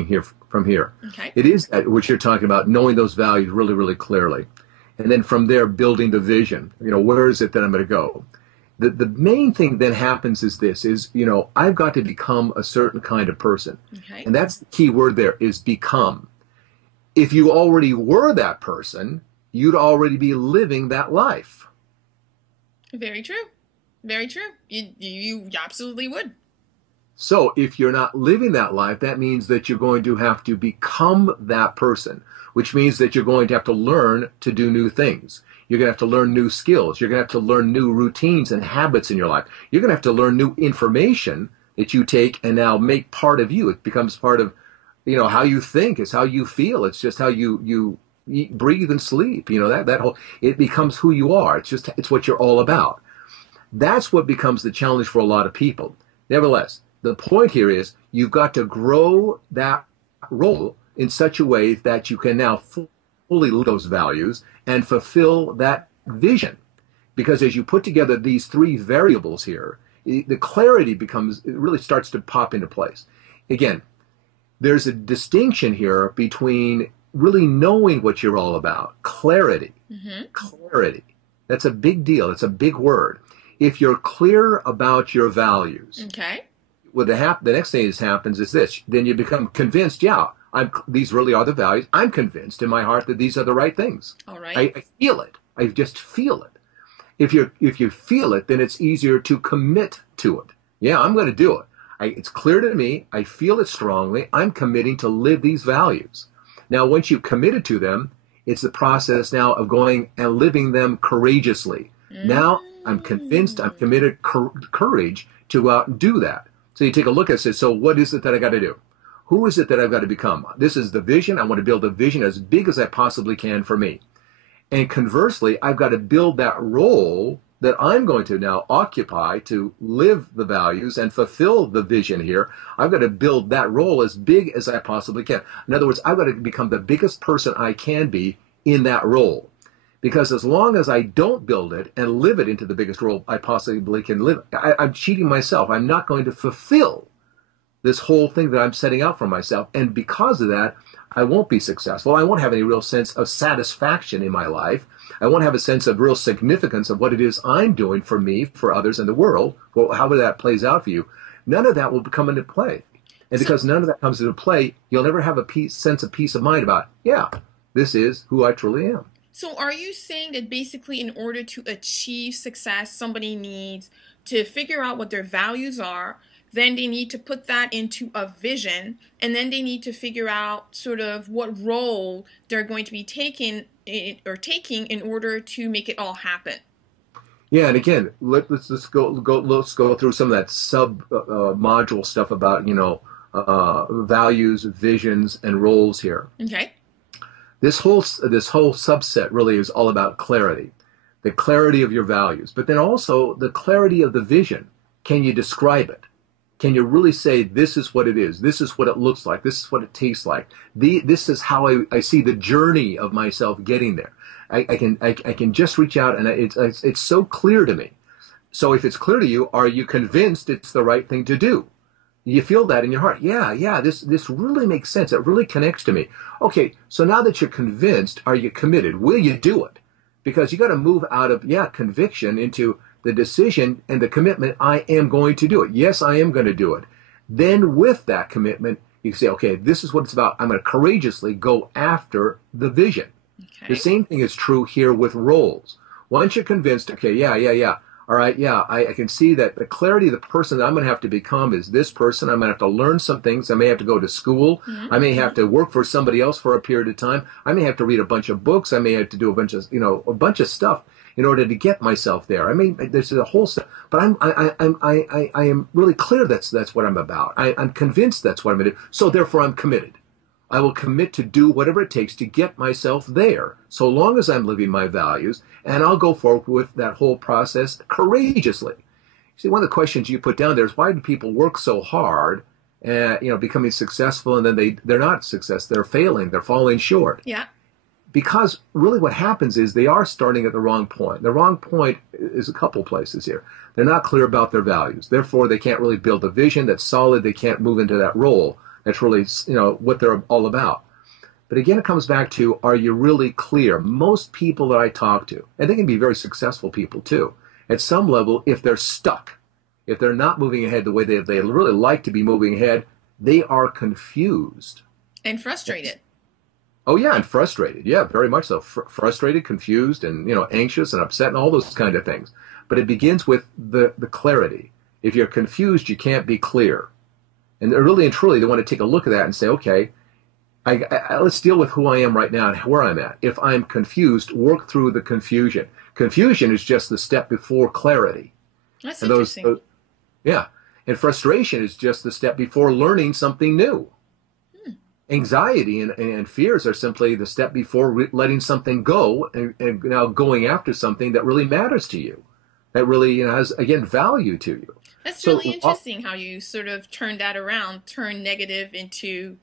going here from here. Okay. It is that which you're talking about, knowing those values really, really clearly. And then from there, building the vision. Where is it that I'm going to go? The main thing that happens is this, I've got to become a certain kind of person. Okay. And that's the key word there, is become. If you already were that person, you'd already be living that life. Very true. Very true. You absolutely would. So if you're not living that life, that means that you're going to have to become that person, which means that you're going to have to learn to do new things. You're going to have to learn new skills. You're going to have to learn new routines and habits in your life. You're going to have to learn new information that you take and now make part of you. It becomes part of, how you think. It's how you feel. It's just how you eat, breathe, and sleep. That whole, it becomes who you are. It's what you're all about. That's what becomes the challenge for a lot of people. Nevertheless, the point here is you've got to grow that role in such a way that you can now fully live those values and fulfill that vision. Because as you put together these three variables here, the clarity it really starts to pop into place. Again, there's a distinction here between really knowing what you're all about. Clarity. Mm-hmm. Clarity. That's a big deal. It's a big word. If you're clear about your values, okay, the next thing that happens is this. Then you become convinced, these really are the values. I'm convinced in my heart that these are the right things. All right. I feel it. I just feel it. If you feel it, then it's easier to commit to it. Yeah, I'm going to do it. It's clear to me. I feel it strongly. I'm committing to live these values. Now, once you've committed to them, it's the process now of going and living them courageously. Now, I'm convinced, I'm committed courage to go out and do that. So you take a look at it, so what is it that I got to do? Who is it that I've got to become? This is the vision. I want to build a vision as big as I possibly can for me. And conversely, I've got to build that role that I'm going to now occupy to live the values and fulfill the vision here. I've got to build that role as big as I possibly can. In other words, I've got to become the biggest person I can be in that role. Because as long as I don't build it and live it into the biggest role I possibly can live, I'm cheating myself. I'm not going to fulfill this whole thing that I'm setting out for myself. And because of that, I won't be successful. I won't have any real sense of satisfaction in my life. I won't have a sense of real significance of what it is I'm doing for me, for others, and the world. Well, however that plays out for you, none of that will come into play. And because none of that comes into play, you'll never have a sense of peace of mind about, this is who I truly am. So are you saying that basically in order to achieve success, somebody needs to figure out what their values are, then they need to put that into a vision, and then they need to figure out sort of what role they're going to be taking in order to make it all happen? Yeah, and again, let's go through some of that module stuff about values, visions, and roles here. Okay. This whole subset really is all about clarity, the clarity of your values, but then also the clarity of the vision. Can you describe it? Can you really say, this is what it is? This is what it looks like. This is what it tastes like. This is how I see the journey of myself getting there. I can just reach out, and it's so clear to me. So if it's clear to you, are you convinced it's the right thing to do? You feel that in your heart. Yeah, this really makes sense. It really connects to me. Okay, so now that you're convinced, are you committed? Will you do it? Because you got to move out of, conviction into the decision and the commitment. I am going to do it. Yes, I am going to do it. Then with that commitment, you can say, okay, this is what it's about. I'm going to courageously go after the vision. Okay. The same thing is true here with roles. Once you're convinced, okay, all right, I can see that the clarity of the person that I'm going to have to become is this person. I'm going to have to learn some things. I may have to go to school. Mm-hmm. I may have to work for somebody else for a period of time. I may have to read a bunch of books. I may have to do a bunch of stuff in order to get myself there. I mean, there's a whole stuff, but I am really clear that's what I'm about. I'm convinced that's what I'm going to do. So therefore, I'm committed. I will commit to do whatever it takes to get myself there, so long as I'm living my values, and I'll go forward with that whole process courageously. See, one of the questions you put down there is, why do people work so hard, becoming successful, and then they're not successful, they're failing, they're falling short? Yeah. Because really what happens is they are starting at the wrong point. The wrong point is a couple places here. They're not clear about their values. Therefore, they can't really build a vision that's solid. They can't move into that role. That's really, what they're all about. But again, it comes back to, are you really clear? Most people that I talk to, and they can be very successful people too, at some level, if they're stuck, if they're not moving ahead the way they really like to be moving ahead, they are confused. And frustrated. Oh yeah, and frustrated. Yeah, very much so. Frustrated, confused, and anxious and upset and all those kind of things. But it begins with the clarity. If you're confused, you can't be clear. And really and truly, they want to take a look at that and say, okay, let's deal with who I am right now and where I'm at. If I'm confused, work through the confusion. Confusion is just the step before clarity. That's and interesting. Yeah. And frustration is just the step before learning something new. Anxiety and fears are simply the step before letting something go and now going after something that really matters to you, that really has, again, value to you. That's really interesting how you sort of turned that around, turned negative into